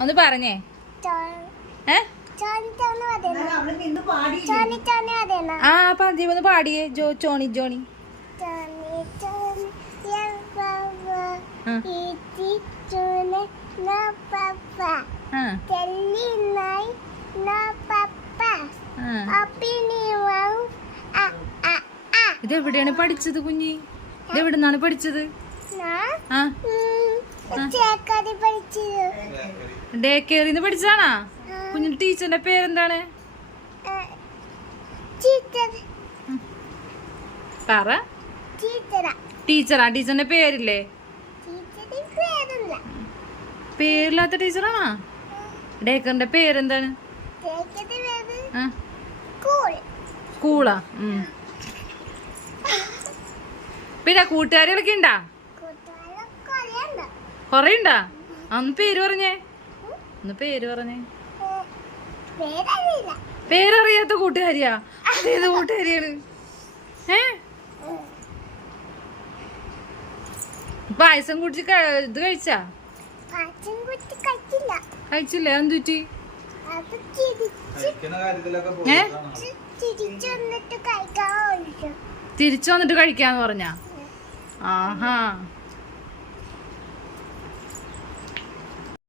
ഒന്ന് പറഞ്ഞേ. ഏ? അവൾ നിന്ന് പാടി ആ പന്തി ഒന്ന് പാടിയേ. ജോ ചോണി ജോണി. ഇതെവിടെയാണ് പഠിച്ചത് കുഞ്ഞി? ഇതെവിടുന്നാണ് പഠിച്ചത്? ആ. പഠിച്ചത് ഡേ കെയറിന്ന് പഠിച്ചാണാ കുഞ്ഞു ടീച്ചറിന്റെ പേരെന്താണ്? പറ. ടീച്ചറാ ടീച്ചറാ ടീച്ചറിന്റെ പേരില്ലേ? പേരില്ലാത്ത ടീച്ചറാണാ? ഡേക്കറിന്റെ പേരെന്താണ്? കൂളാ. പിന്നെ കൂട്ടുകാരികളൊക്കെ ഉണ്ടാ കൊറേ ഉണ്ടാ ഒന്ന് പേര് പറഞ്ഞേ. ഒന്ന് പേര് പറഞ്ഞേ. പേരറിയാത്ത കൂട്ടുകാരിയാ? അതേത് കൂട്ടുകാരിയാണ്? ഏ? പായസം കുടിച്ച് ഇത് കഴിച്ചാ? കഴിച്ചില്ല. കഴിച്ചില്ലേ? എന്തുറ്റി അത് തിരിച്ച് ഏ? തിരിച്ചു വന്നിട്ട് കഴിക്കാൻ വിളിച്ചു തിരിച്ചു വന്നിട്ട് കഴിക്കാന്ന് പറഞ്ഞ? ആഹാ.